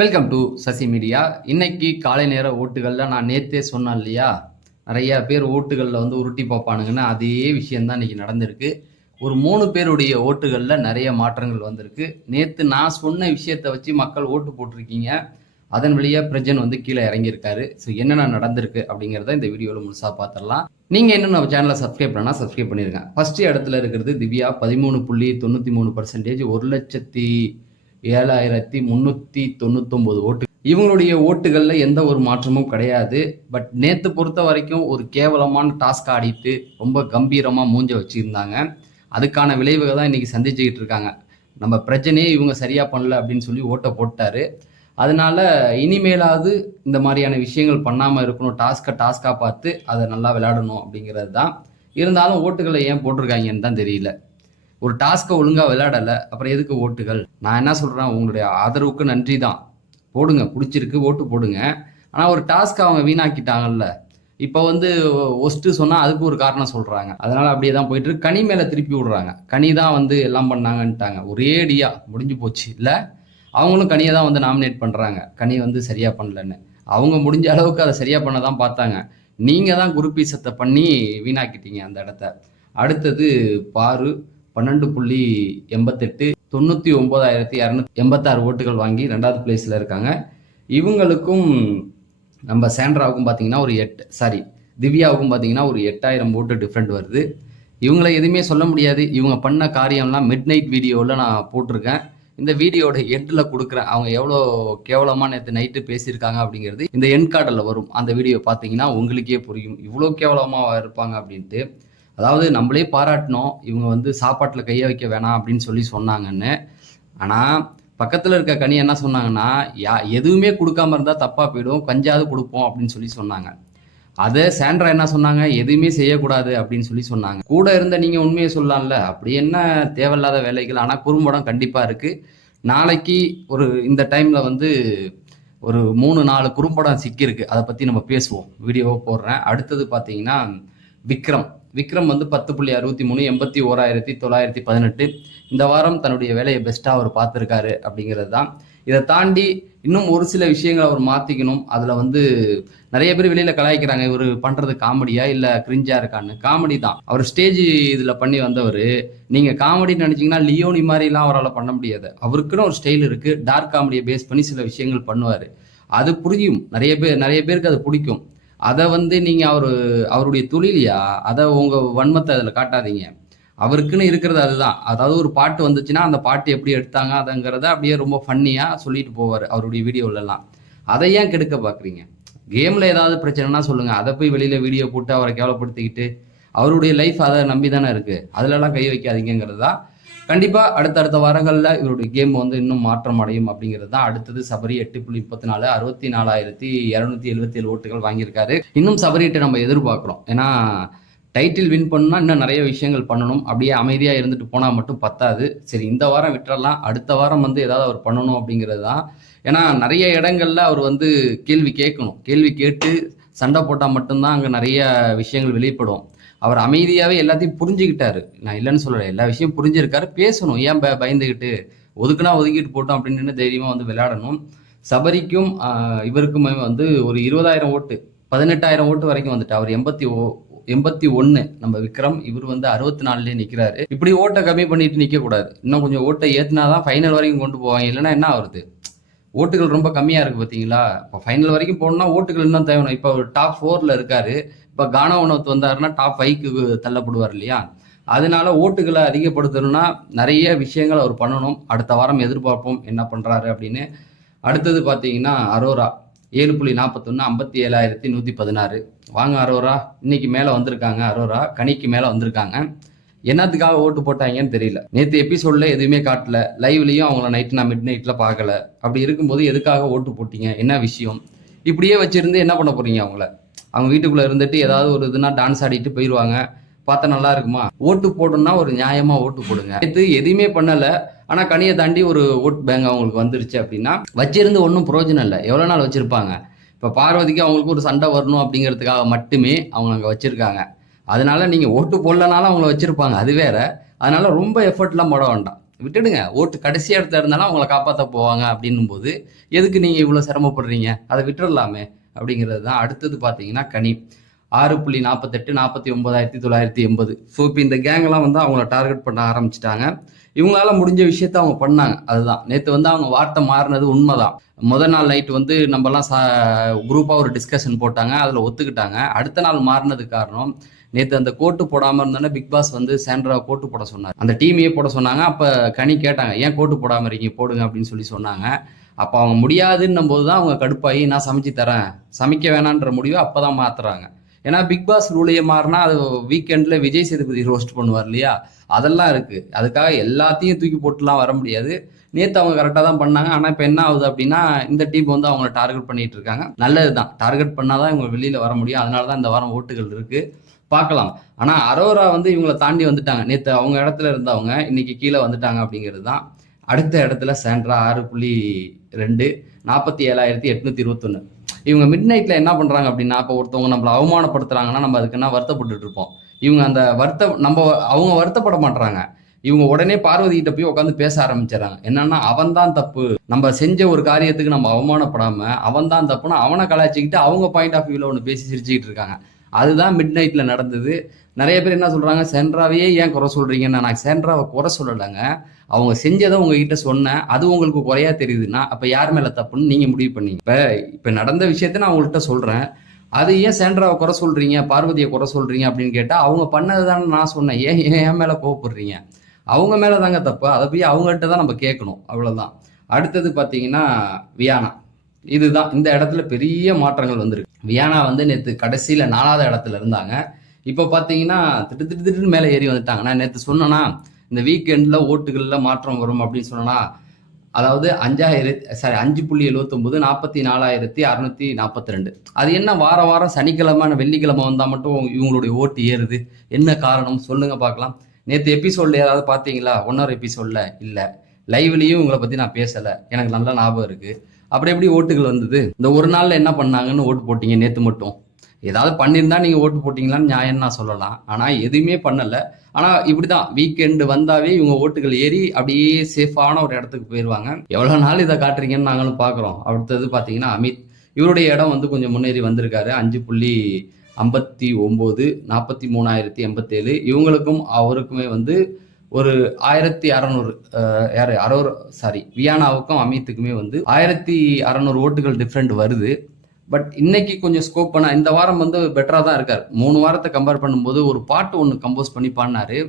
Welcome to Sasi media இன்னைக்கு காலை நேர ஓட்டுகளில் நான் நேத்தே சொன்னேன் இல்லையா? நிறைய பேர் ஓட்டுகளில் வந்து உருட்டி பார்ப்பானுங்கன்னா அதே விஷயம்தான் இன்னைக்கு நடந்திருக்கு. ஒரு மூணு பேருடைய ஓட்டுகளில் நிறைய மாற்றங்கள் வந்திருக்கு. நேற்று நான் சொன்ன விஷயத்தை வச்சு மக்கள் ஓட்டு போட்டிருக்கீங்க. அதன் வழியாக பிரஜன் வந்து கீழே இறங்கியிருக்காரு. ஸோ என்னென்ன நடந்திருக்கு அப்படிங்கிறத இந்த வீடியோவில் முழுசாக பார்த்துடலாம். நீங்கள் இன்னும் நம்ம சேனலை சப்ஸ்கிரைப் பண்ணால் சப்ஸ்கிரைப் பண்ணியிருக்கேன் ஃபஸ்ட்டு இடத்துல இருக்கிறது திவ்யா பதிமூணு புள்ளி தொண்ணூற்றி மூணு பர்சன்டேஜ் ஒரு லட்சத்தி ஏழாயிரத்தி முந்நூற்றி தொண்ணூத்தொம்பது ஓட்டு. இவங்களுடைய ஓட்டுகளில் எந்த ஒரு மாற்றமும் கிடையாது. பட் நேற்று பொறுத்த வரைக்கும் ஒரு கேவலமான டாஸ்க் ஆடிட்டு ரொம்ப கம்பீரமாக மூஞ்ச வச்சுருந்தாங்க. அதுக்கான விளைவுகள் தான் இன்னைக்கு சந்திச்சுக்கிட்டு இருக்காங்க. நம்ம பிரச்சனையே இவங்க சரியா பண்ணல அப்படின்னு சொல்லி ஓட்டை போட்டாரு. அதனால இனிமேலாவது இந்த மாதிரியான விஷயங்கள் பண்ணாமல் இருக்கணும். டாஸ்க்கை டாஸ்க்காக பார்த்து அதை நல்லா விளையாடணும் அப்படிங்கிறது தான். இருந்தாலும் ஓட்டுகளை ஏன் போட்டிருக்காங்கன்னு தான் தெரியல. ஒரு டாஸ்க்கை ஒழுங்காக விளையாடலை அப்புறம் எதுக்கு ஓட்டுகள்? நான் என்ன சொல்கிறேன் உங்களுடைய ஆதரவுக்கு நன்றி தான் போடுங்க பிடிச்சிருக்கு ஓட்டு போடுங்க. ஆனால் ஒரு டாஸ்க்கை அவங்க வீணாக்கிட்டாங்கல்ல. இப்போ வந்து ஒஸ்ட்டு சொன்னால் அதுக்கு ஒரு காரணம் சொல்கிறாங்க அதனால் அப்படியே தான் போயிட்டு கனி மேலே திருப்பி விடுறாங்க. கனி தான் வந்து எல்லாம் பண்ணாங்கன்ட்டாங்க. ஒரே அடியாக முடிஞ்சு போச்சு. இல்லை அவங்களும் கனியை தான் வந்து நாமினேட் பண்ணுறாங்க கனி வந்து சரியாக பண்ணலன்னு. அவங்க முடிஞ்ச அளவுக்கு அதை சரியாக பண்ண தான் பார்த்தாங்க. நீங்கள் தான் குருப்பீசத்தை பண்ணி வீணாக்கிட்டீங்க அந்த இடத்த. அடுத்தது பாரு பன்னெண்டு புள்ளி எண்பத்தெட்டு தொண்ணூற்றி ஒம்பதாயிரத்தி இரநூத்தி எண்பத்தாறு ஓட்டுகள் வாங்கி ரெண்டாவது பிளேஸில் இருக்காங்க. இவங்களுக்கும் நம்ம சேண்ட்ராவுக்கும் பார்த்தீங்கன்னா ஒரு எட் சாரி திவ்யாவுக்கும் பார்த்தீங்கன்னா ஒரு எட்டாயிரம் ஓட்டு டிஃப்ரெண்ட் வருது. இவங்களை எதுவுமே சொல்ல முடியாது. இவங்க பண்ண காரியம்லாம் மிட் நைட் வீடியோவில் நான் போட்டிருக்கேன். இந்த வீடியோட எண்டில் கொடுக்குறேன். அவங்க எவ்வளோ கேவலமாக நேற்று நைட்டு பேசியிருக்காங்க அப்படிங்கிறது இந்த எண்ட் கார்டில் வரும். அந்த வீடியோ பார்த்தீங்கன்னா உங்களுக்கே புரியும். இவ்வளோ கேவலமாக இருப்பாங்க அப்படின்ட்டு. அதாவது நம்மளே பாராட்டினோம் இவங்க வந்து சாப்பாட்டில் கையை வைக்க வேணாம் அப்படின்னு சொல்லி சொன்னாங்கன்னு. ஆனால் பக்கத்தில் இருக்க கனி என்ன சொன்னாங்கன்னா யா எதுவுமே கொடுக்காம இருந்தால் தப்பாக போயிடும் கஞ்சாவது கொடுப்போம் அப்படின்னு சொல்லி சொன்னாங்க. அதை சாண்ட்ரா என்ன சொன்னாங்க? எதுவுமே செய்யக்கூடாது அப்படின்னு சொல்லி சொன்னாங்க. கூட இருந்த நீங்கள் உண்மையை சொல்லலாம்ல அப்படி என்ன தேவையில்லாத வேலைகள்? ஆனால் குறும்படம் கண்டிப்பாக இருக்குது நாளைக்கு ஒரு இந்த டைமில் வந்து ஒரு மூணு நாலு குறும்படம் சிக்கியிருக்கு. அதை பற்றி நம்ம பேசுவோம். வீடியோவை போடுறேன். அடுத்தது பார்த்தீங்கன்னா விக்ரம். விக்ரம் வந்து பத்து புள்ளி அறுபத்தி மூணு எண்பத்தி ஓராயிரத்தி தொள்ளாயிரத்தி பதினெட்டு. இந்த வாரம் தன்னுடைய வேலையை பெஸ்ட்டாக அவர் பார்த்துருக்காரு அப்படிங்கிறது தான். இதை தாண்டி இன்னும் ஒரு சில விஷயங்களை அவர் மாற்றிக்கணும் அதில் வந்து நிறைய பேர் வெளியில் கலாய்க்கிறாங்க இவர் பண்ணுறது காமெடியா இல்லை கிரிஞ்சாக இருக்கான்னு. காமெடி தான். அவர் ஸ்டேஜ் இதில் பண்ணி வந்தவர். நீங்கள் காமெடின்னு நினச்சிங்கன்னா லியோனி மாதிரிலாம் அவரால் பண்ண முடியாது. அவருக்குன்னு ஒரு ஸ்டைல் இருக்குது டார்க் காமெடியை பேஸ் பண்ணி சில விஷயங்கள் பண்ணுவார். அது புரியும். நிறைய பேர் நிறைய பேருக்கு அது பிடிக்கும். அதை வந்து நீங்கள் அவர் அவருடைய தொழிலியா அதை உங்கள் வன்மத்தை அதில் காட்டாதீங்க. அவருக்குன்னு இருக்கிறது அதுதான். அதாவது ஒரு பாட்டு வந்துச்சுன்னா அந்த பாட்டு எப்படி எடுத்தாங்க அதங்கிறத அப்படியே ரொம்ப ஃபன்னியாக சொல்லிட்டு போவார் அவருடைய வீடியோவிலலாம் அதை ஏன் கெடுக்க பார்க்குறீங்க கேமில் ஏதாவது பிரச்சனைனா சொல்லுங்கள் அதை போய் வெளியில் வீடியோ போட்டு அவரை கேவலப்படுத்திக்கிட்டு அவருடைய லைஃப் அதை நம்பி தானே இருக்குது அதிலலாம் கை வைக்காதீங்கிறது தான் கண்டிப்பாக அடுத்தடுத்த வாரங்களில் இவருடைய கேம் வந்து இன்னும் மாற்றம் அடையும் அப்படிங்கிறது தான் அடுத்தது சபரி எட்டு புள்ளி முப்பத்தி நாலு அறுபத்தி நாலாயிரத்தி இரநூத்தி எழுபத்தி ஏழு ஓட்டுகள் வாங்கியிருக்காரு. இன்னும் சபரிகிட்ட நம்ம எதிர்பார்க்குறோம். ஏன்னா டைட்டில் வின் பண்ணால் இன்னும் நிறைய விஷயங்கள் பண்ணணும். அப்படியே அமைதியாக இருந்துட்டு போனால் மட்டும் பத்தாது. சரி இந்த வாரம் விட்டுறலாம். அடுத்த வாரம் வந்து ஏதாவது அவர் பண்ணணும் அப்படிங்கிறது தான். ஏன்னா நிறைய இடங்கள்ல அவர் வந்து கேள்வி கேட்கணும். கேள்வி கேட்டு சண்டை போட்டால் மட்டும்தான் அங்கே நிறைய விஷயங்கள் வெளிப்படும் அவர் அமைதியாகவே எல்லாத்தையும் புரிஞ்சுக்கிட்டாரு. நான் இல்லைன்னு சொல்லலை எல்லா விஷயம் புரிஞ்சிருக்காரு. பேசணும் ஏன் ப பயந்துக்கிட்டு ஒதுக்குனா ஒதுக்கிட்டு போட்டோம் அப்படின்னு தைரியமாக வந்து விளையாடணும். சபரிக்கும் இவருக்குமே வந்து ஒரு இருபதாயிரம் ஓட்டு பதினெட்டாயிரம் ஓட்டு வரைக்கும் வந்துட்டு. அவர் எண்பத்தி ஓ எண்பத்தி ஒன்று நம்ம விக்ரம் இவர் வந்து அறுபத்தி நாலுலேயே நிற்கிறாரு இப்படி ஓட்டை கம்மி பண்ணிட்டு நிற்கக்கூடாது இன்னும் கொஞ்சம் ஓட்டை ஏற்றினா தான் ஃபைனல் வரைக்கும் கொண்டு போவாங்க. இல்லைன்னா என்ன ஆகுது ஓட்டுகள் ரொம்ப கம்மியாக இருக்குது பார்த்தீங்களா இப்போ ஃபைனல் வரைக்கும் போகணும்னா ஓட்டுகள் இன்னும் தேவைணும். இப்போ அவர் டாப் ஃபோரில் இருக்காரு. இப்போ கானா உணவத்து வந்தாருன்னா டாப் ஃபைவ்க்கு தள்ளப்படுவார் இல்லையா? அதனால ஓட்டுகளை அதிகப்படுத்தணும்னா நிறைய விஷயங்கள் அவர் பண்ணணும். அடுத்த வாரம் எதிர்பார்ப்போம் என்ன பண்ணுறாரு அப்படின்னு. அடுத்தது பார்த்தீங்கன்னா அரோரா ஏழு புள்ளி நாற்பத்தொன்று ஐம்பத்தி ஏழாயிரத்தி நூற்றி பதினாறு. வாங்க அரோரா இன்னைக்கு மேலே வந்திருக்காங்க அரோரா கனிக்கு மேலே வந்திருக்காங்க. என்னத்துக்காக ஓட்டு போட்டாங்கன்னு தெரியல. நேற்று எபிசோடில் எதுவுமே காட்டல. லைவ்லையும் அவங்கள நைட்டு நான் மிட் நைட்டில் பார்க்கல. அப்படி இருக்கும்போது எதுக்காக ஓட்டு போட்டீங்க? என்ன விஷயம்? இப்படியே வச்சுருந்து என்ன பண்ண போகிறீங்க அவங்கள? அவங்க வீட்டுக்குள்ளே இருந்துட்டு ஏதாவது ஒரு இதுனா டான்ஸ் ஆடிட்டு போயிடுவாங்க பார்த்தா நல்லா இருக்குமா? ஓட்டு போடணும்னா ஒரு நியாயமா ஓட்டு போடுங்க. இது எதுவுமே பண்ணல. ஆனா கனியை தாண்டி ஒரு ஓட் பேங்க் அவங்களுக்கு வந்துருச்சு அப்படின்னா வச்சிருந்து ஒன்றும் பிரயோஜனம் இல்லை. எவ்வளோ நாள் வச்சிருப்பாங்க? இப்போ பார்வதிக்கு அவங்களுக்கு ஒரு சண்டை வரணும் அப்படிங்கிறதுக்காக மட்டுமே அவங்க அங்கே வச்சிருக்காங்க. அதனால நீங்கள் ஓட்டு போடலனாலும் அவங்கள வச்சிருப்பாங்க. அது வேற. அதனால ரொம்ப எஃபர்ட்லாம் போட வேண்டாம். விட்டுடுங்க. ஓட்டு கடைசி இடத்துல இருந்தாலும் அவங்கள காப்பாற்ற போவாங்க அப்படின்னும் போது எதுக்கு நீங்கள் இவ்வளோ சிரமப்படுறீங்க? அதை விட்டுறலாமே. அப்படிங்கிறது தான். அடுத்தது பார்த்தீங்கன்னா கனி. ஆறு புள்ளி நாற்பத்தெட்டு நாற்பத்தி ஒன்பதாயிரத்தி தொள்ளாயிரத்தி எண்பது. ஸோ இப்போ இந்த கேங்கெல்லாம் வந்து அவங்கள டார்கெட் பண்ண ஆரம்பிச்சிட்டாங்க. இவங்களால முடிஞ்ச விஷயத்த அவங்க பண்ணாங்க. அதுதான். நேற்று வந்து அவங்க வார்த்தை மாறினது உண்மைதான். முதல் நாள் நைட் வந்து நம்மலாம் சா குரூப்பாக ஒரு டிஸ்கஷன் போட்டாங்க. அதில் ஒத்துக்கிட்டாங்க. அடுத்த நாள் மாறினது காரணம் நேற்று அந்த கோட்டு போடாமல் இருந்தோன்னே பிக் பாஸ் வந்து சாண்ட்ரா கோட்டு போட சொன்னார். அந்த டீமையே போட சொன்னாங்க. அப்போ கனி கேட்டாங்க ஏன் கோட்டு போடாமல் இருக்கீங்க? போடுங்க அப்படின்னு சொல்லி சொன்னாங்க. அப்போ அவங்க முடியாதுன்னும் போது தான் அவங்க கடுப்பாகி நான் சமைச்சு தரேன். சமைக்க வேணான்ற முடிவை அப்போ தான் மாற்றுறாங்க ஏன்னா பிக் பாஸ் ரூலையே மாறினா அது வீக்கெண்டில் விஜய் சேதுபதி ரோஸ்ட் பண்ணுவார் இல்லையா? அதெல்லாம் இருக்குது அதுக்காக எல்லாத்தையும் தூக்கி போட்டுலாம் வர முடியாது. நேற்று அவங்க கரெக்டாக தான் பண்ணாங்க. ஆனால் இப்போ என்ன ஆகுது அப்படின்னா இந்த டீம் வந்து அவங்கள டார்கெட் பண்ணிட்டு இருக்காங்க. நல்லது தான் டார்கெட் பண்ணால் தான் இவங்க வெளியில் வர முடியும். அதனால தான் இந்த வாரம் ஓட்டுகள் இருக்குது பார்க்கலாம். ஆனால் அரோரா வந்து இவங்கள தாண்டி வந்துட்டாங்க. நேற்று அவங்க இடத்துல இருந்தவங்க இன்னைக்கு கீழே வந்துட்டாங்க அப்படிங்கிறது தான். அடுத்த இடத்துல சாண்ட்ரா ஆறு புள்ளி ரெண்டு நாற்பத்தி ஏழாயிரத்தி எட்நூத்தி இருபத்தொன்னு. இவங்க மிட் நைட்ல என்ன பண்ணுறாங்க அப்படின்னா இப்போ ஒருத்தவங்க நம்மளை அவமானப்படுத்துறாங்கன்னா நம்ம அதுக்கு என்ன வருத்தப்பட்டுட்டு இருப்போம். இவங்க அந்த வருத்த நம்ம அவங்க வருத்தப்பட மாட்றாங்க. இவங்க உடனே பார்வதி கிட்ட போய் உட்காந்து பேச ஆரம்பிச்சிடறாங்க. என்னன்னா அவன் தான் தப்பு. நம்ம செஞ்ச ஒரு காரியத்துக்கு நம்ம அவமானப்படாம அவன் தான் தப்புன்னு அவனை கலாய்ச்சிக்கிட்டு அவங்க பாயிண்ட் ஆஃப் வியூல ஒன்று பேசி சிரிச்சுக்கிட்டு இருக்காங்க. அதுதான் மிட் நைட்டில் நடந்தது. நிறைய பேர் என்ன சொல்கிறாங்க சென்ட்ராவையே ஏன் குறை சொல்கிறீங்கன்னா நான் சென்ட்ராவை குறை சொல்லலைங்க. அவங்க செஞ்சதை உங்ககிட்ட சொன்னேன். அது உங்களுக்கு குறையா தெரியுதுன்னா அப்போ யார் மேலே தப்புன்னு நீங்கள் முடிவு பண்ணீங்க. இப்போ இப்போ நடந்த விஷயத்த நான் உங்கள்கிட்ட சொல்கிறேன் அது ஏன் சென்ட்ராவை குறை சொல்கிறீங்க பார்வதியை குறை சொல்கிறீங்க அப்படின்னு கேட்டால் அவங்க பண்ணது தானே நான் சொன்னேன். ஏன் ஏன் என் மேலே கோவப்படுறீங்க? அவங்க மேலே தாங்க தப்பு. அதை போய் அவங்ககிட்ட தான் நம்ம கேட்கணும். அவ்வளோதான் அடுத்தது பார்த்தீங்கன்னா வியானா. இதுதான். இந்த இடத்துல பெரிய மாற்றங்கள் வந்திருக்கு. வியானா வந்து நேற்று கடைசியில் நாலாவது இடத்துல இருந்தாங்க. இப்போ பார்த்தீங்கன்னா திட்டு திட்டு திட்டுன்னு மேலே ஏறி வந்துட்டாங்க. நான் நேற்று சொன்னேன்னா இந்த வீக்கெண்டில் ஓட்டுகளில் மாற்றம் வரும் அப்படின்னு சொன்னேன்னா அதாவது அஞ்சாயிரத்தி சாரி அஞ்சு புள்ளி எழுவத்தொம்போது நாற்பத்தி நாலாயிரத்தி அறுநூத்தி நாற்பத்தி ரெண்டு அது என்ன வார வாரம் சனிக்கிழமை வெள்ளிக்கிழமை வந்தால் மட்டும் இவங்களுடைய ஓட்டு ஏறுது? என்ன காரணம்? சொல்லுங்க பார்க்கலாம். நேற்று எபிசோடில் ஏதாவது பார்த்தீங்களா ஒன்னொரு எபிசோடில் இல்லை. லைவ்லேயும் உங்களை பற்றி நான் பேசலை. எனக்கு நல்ல ஞாபகம் இருக்குது அப்புறம் எப்படி ஓட்டுகள் வந்தது? இந்த ஒரு நாளில் என்ன பண்ணாங்கன்னு ஓட்டு போட்டீங்க நேற்று மட்டும். ஏதாவது பண்ணியிருந்தா நீங்கள் ஓட்டு போட்டிங்களான்னு நியாயம் நான் சொல்லலாம். ஆனால் எதுவுமே பண்ணலை. ஆனால் இப்படி தான் வீக்கெண்டு வந்தாவே இவங்க ஓட்டுகள் ஏறி அப்படியே சேஃபான ஒரு இடத்துக்கு போயிடுவாங்க எவ்வளோ நாள் இதை காட்டுறீங்கன்னு நாங்களும் பார்க்குறோம் அடுத்தது பார்த்தீங்கன்னா அமித். இவருடைய இடம் வந்து கொஞ்சம் முன்னேறி வந்திருக்காரு. அஞ்சு புள்ளி ஐம்பத்தி ஒம்பது நாற்பத்தி மூணாயிரத்தி எண்பத்தேழு. இவங்களுக்கும் அவருக்குமே வந்து ஒரு ஆயிரத்தி அறநூறு யார்? அறநூறு சாரி வியானாவுக்கும் அமித்துக்குமே வந்து ஆயிரத்தி அறநூறு ஓட்டுகள் டிஃப்ரெண்ட் வருது. பட் இன்னைக்கு கொஞ்சம் ஸ்கோப் பண்ண இந்த வாரம் வந்து பெட்டராக தான் இருக்கார். மூணு வாரத்தை கம்பேர் பண்ணும்போது ஒரு பாட்டு ஒன்று கம்போஸ் பண்ணி பாடினாரு.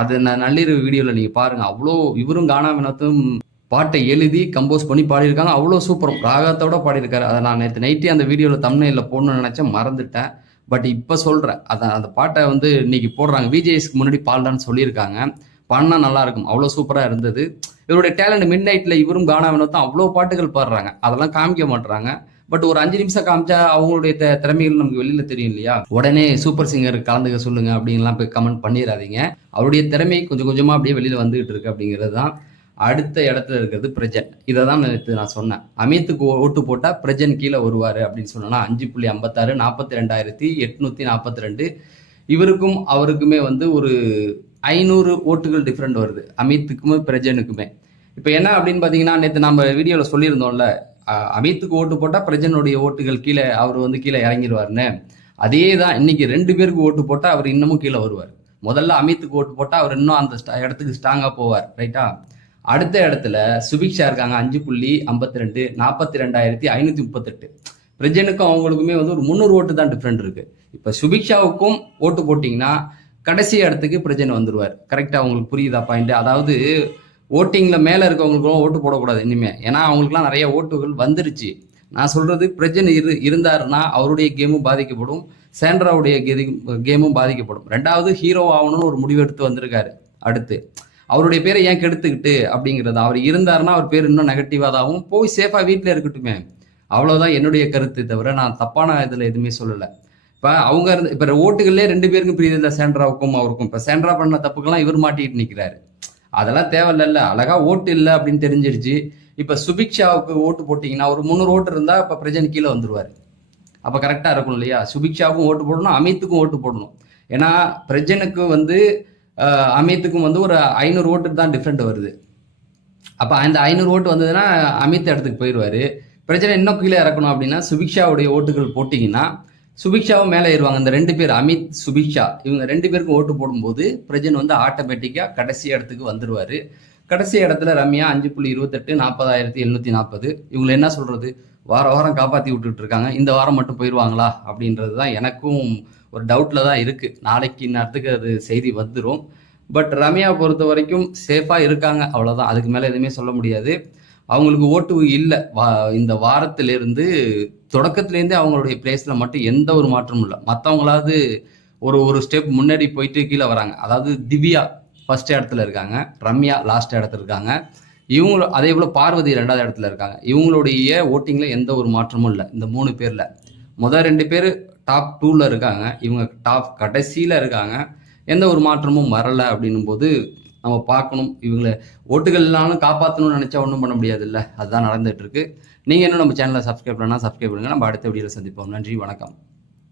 அது நான் நள்ளிரவு வீடியோவில் நீங்கள் பாருங்கள் அவ்வளோ இவரும் கானா வினத்தும் பாட்டை எழுதி கம்போஸ் பண்ணி பாடியிருக்காங்க. அவ்வளோ சூப்பரும். ராகத்தோட பாடியிருக்காரு. அதை நான் நேற்று நைட்டே அந்த வீடியோவில் தமிழில் போடணும்னு நினச்சேன். மறந்துட்டேன். பட் இப்போ சொல்கிறேன் அதை அந்த பாட்டை வந்து இன்னைக்கு போடுறாங்க. விஜேஎஸ்க்கு முன்னாடி பாடலான்னு சொல்லியிருக்காங்க. பண்ணா நல்லா இருக்கும் அவ்வளோ சூப்பராக இருந்தது. இவருடைய டேலண்ட் மிட் நைட்டில் இவரும் கானா வினோத்தும் அவ்வளோ பாட்டுகள் பாடுறாங்க. அதெல்லாம் காமிக்க மாட்டுறாங்க பட் ஒரு அஞ்சு நிமிஷம் காமிச்சா அவங்களுடைய திறமைகள் நமக்கு வெளியில தெரியும் இல்லையா? உடனே சூப்பர் சிங்கர் கலந்துக்க சொல்லுங்க அப்படின்லாம் போய் கமெண்ட் பண்ணிடாதீங்க அவருடைய திறமை கொஞ்சம் கொஞ்சமா அப்படியே வெளியில வந்துகிட்டு இருக்கு அப்படிங்கிறது தான் அடுத்த இடத்துல இருக்கிறது பிரஜன். இதை தான் நேற்று நான் சொன்னேன். அமித்துக்கு ஓட்டு போட்டா பிரஜன் கீழே வருவாரு அப்படின்னு சொன்னா அஞ்சு புள்ளி ஐம்பத்தாறு நாற்பத்தி ரெண்டாயிரத்தி எட்நூத்தி நாற்பத்தி ரெண்டு இவருக்கும் அவருக்குமே வந்து ஒரு ஐநூறு ஓட்டுகள் டிஃப்ரெண்ட் வருது. அமித்துக்குமே பிரஜனுக்குமே. இப்போ என்ன அப்படின்னு பார்த்தீங்கன்னா நேற்று நம்ம வீடியோவில் சொல்லியிருந்தோம்ல அமித்துக்கு ஓட்டு போட்டால் பிரஜனுடைய ஓட்டுகள் கீழே அவர் வந்து கீழே இறங்கிடுவாருன்னு அதே தான் இன்னைக்கு ரெண்டு பேருக்கு ஓட்டு போட்டால் அவர் இன்னமும் கீழே வருவார். முதல்ல அமித்துக்கு ஓட்டு போட்டால் அவர் இன்னும் அந்த இடத்துக்கு ஸ்ட்ராங்காக போவார் ரைட்டா அடுத்த இடத்துல சுபிக்ஷா இருக்காங்க அஞ்சு புள்ளி ஐம்பத்தி ரெண்டு நாற்பத்தி ரெண்டாயிரத்தி ஐநூற்றி முப்பத்தெட்டு. பிரஜனுக்கும் அவங்களுக்குமே வந்து ஒரு முந்நூறு ஓட்டு தான் டிஃப்ரெண்ட் இருக்குது இப்போ சுபிக்ஷாவுக்கும் ஓட்டு போட்டிங்கன்னா கடைசி இடத்துக்கு பிரஜன் வந்துடுவார் கரெக்டாக அவங்களுக்கு புரியுதா பாயிண்ட் அதாவது ஓட்டிங்கில் மேலே இருக்கவங்களுக்குலாம் ஓட்டு போடக்கூடாது இனிமேல் ஏன்னா அவங்களுக்குலாம் நிறைய ஓட்டுகள் வந்துருச்சு. நான் சொல்கிறது பிரஜன் இரு இருந்தாருன்னா அவருடைய கேமும் பாதிக்கப்படும். சேண்ட்ராவுடைய கேமும் பாதிக்கப்படும். ரெண்டாவது ஹீரோ ஆகணும்னு ஒரு முடிவு எடுத்து வந்திருக்காரு. அடுத்து அவருடைய பேரை ஏன் கெடுத்துக்கிட்டு அப்படிங்கிறது. அவர் இருந்தாருன்னா அவர் பேர் இன்னும் நெகட்டிவாக தான் போய் சேஃபாக வீட்டில் இருக்கட்டுமே. அவ்வளோதான் என்னுடைய கருத்து தவிர நான் தப்பான இதில் எதுவுமே சொல்லலை. இப்போ அவங்க இருந்து இப்போ ஓட்டுகள்லேயே ரெண்டு பேருக்கும் பிரியுது இல்லை சேண்ட்ராவுக்கும் அவருக்கும். இப்போ சேண்ட்ரா பண்ண தப்புக்கெல்லாம் இவர் மாட்டிட்டு நிற்கிறாரு அதெல்லாம் தேவையில்ல அழகா ஓட்டு இல்லை அப்படின்னு தெரிஞ்சிருச்சு. இப்போ சுபிக்ஷாவுக்கு ஓட்டு போட்டிங்கன்னா ஒரு முந்நூறு ஓட்டு இருந்தால் இப்போ பிரஜன் கீழே வந்துருவார். அப்போ கரெக்டாக இருக்கும் இல்லையா? சுபிக்ஷாவுக்கும் ஓட்டு போடணும் அமித்துக்கும் ஓட்டு போடணும். ஏன்னா பிரஜனுக்கு வந்து அமித்துக்கும் வந்து ஒரு ஐநூறு ஓட்டு தான் டிஃப்ரெண்ட் வருது. அப்போ அந்த ஐநூறு ஓட்டு வந்ததுன்னா அமித் இடத்துக்கு போயிடுவாரு பிரச்சனை இன்னும் கீழே இறக்கணும் அப்படின்னா சுபிக்ஷாவுடைய ஓட்டுகள் போட்டிங்கன்னா சுபிக்ஷாவும் மேலே ஏறுவாங்க. இந்த ரெண்டு பேர் அமித் சுபிக்ஷா இவங்க ரெண்டு பேருக்கும் ஓட்டு போடும்போது பிரஜன் வந்து ஆட்டோமேட்டிக்காக கடைசி இடத்துக்கு வந்துடுவார் கடைசி இடத்துல ரம்யா அஞ்சு புள்ளி இருபத்தெட்டு நாற்பதாயிரத்தி எழுநூற்றி நாற்பது. இவங்களை என்ன சொல்கிறது வார வாரம் காப்பாற்றி விட்டுட்டு இருக்காங்க. இந்த வாரம் மட்டும் போயிடுவாங்களா அப்படின்றது தான் எனக்கும் ஒரு டவுட்டில் தான் இருக்குது நாளைக்கு நேரத்துக்கு அது செய்தி வந்துடும் பட் ரம்யா பொறுத்த வரைக்கும் சேஃபாக இருக்காங்க. அவ்வளோதான் அதுக்கு மேலே எதுவுமே சொல்ல முடியாது. அவங்களுக்கு ஓட்டு இல்லை. வா இந்த வாரத்திலிருந்து தொடக்கத்துலேருந்தே அவங்களுடைய பிளேஸில் மட்டும் எந்த ஒரு மாற்றமும் இல்லை. மற்றவங்களாவது ஒரு ஒரு ஸ்டெப் முன்னாடி போயிட்டு கீழே வராங்க. அதாவது திவ்யா ஃபர்ஸ்ட் இடத்துல இருக்காங்க ரம்யா லாஸ்ட் இடத்துல இருக்காங்க. இவங்களும் அதே போல் பார்வதி ரெண்டாவது இடத்துல இருக்காங்க. இவங்களுடைய ஓட்டிங்கில் எந்த ஒரு மாற்றமும் இல்லை இந்த மூணு பேரில். முதல் ரெண்டு பேர் டாப் டூவில் இருக்காங்க. இவங்க டாப் கடைசியில் இருக்காங்க. எந்த ஒரு மாற்றமும் வரலை அப்படின்னும் போது நம்ம பார்க்கணும். இவங்களை ஓட்டுகள்னாலும் காப்பாற்றணும்னு நினச்சா ஒன்றும் பண்ண முடியாதுல்ல. அதுதான் நடந்துகிட்ருக்கு நீங்கள் இன்னும் நம்ம சேனலை சப்ஸ்கிரைப் பண்ணால் சப்ஸ்கிரைப் பண்ணுங்கள் நம்ம அடுத்த வீடியோவில் சந்திப்போம். நன்றி வணக்கம்.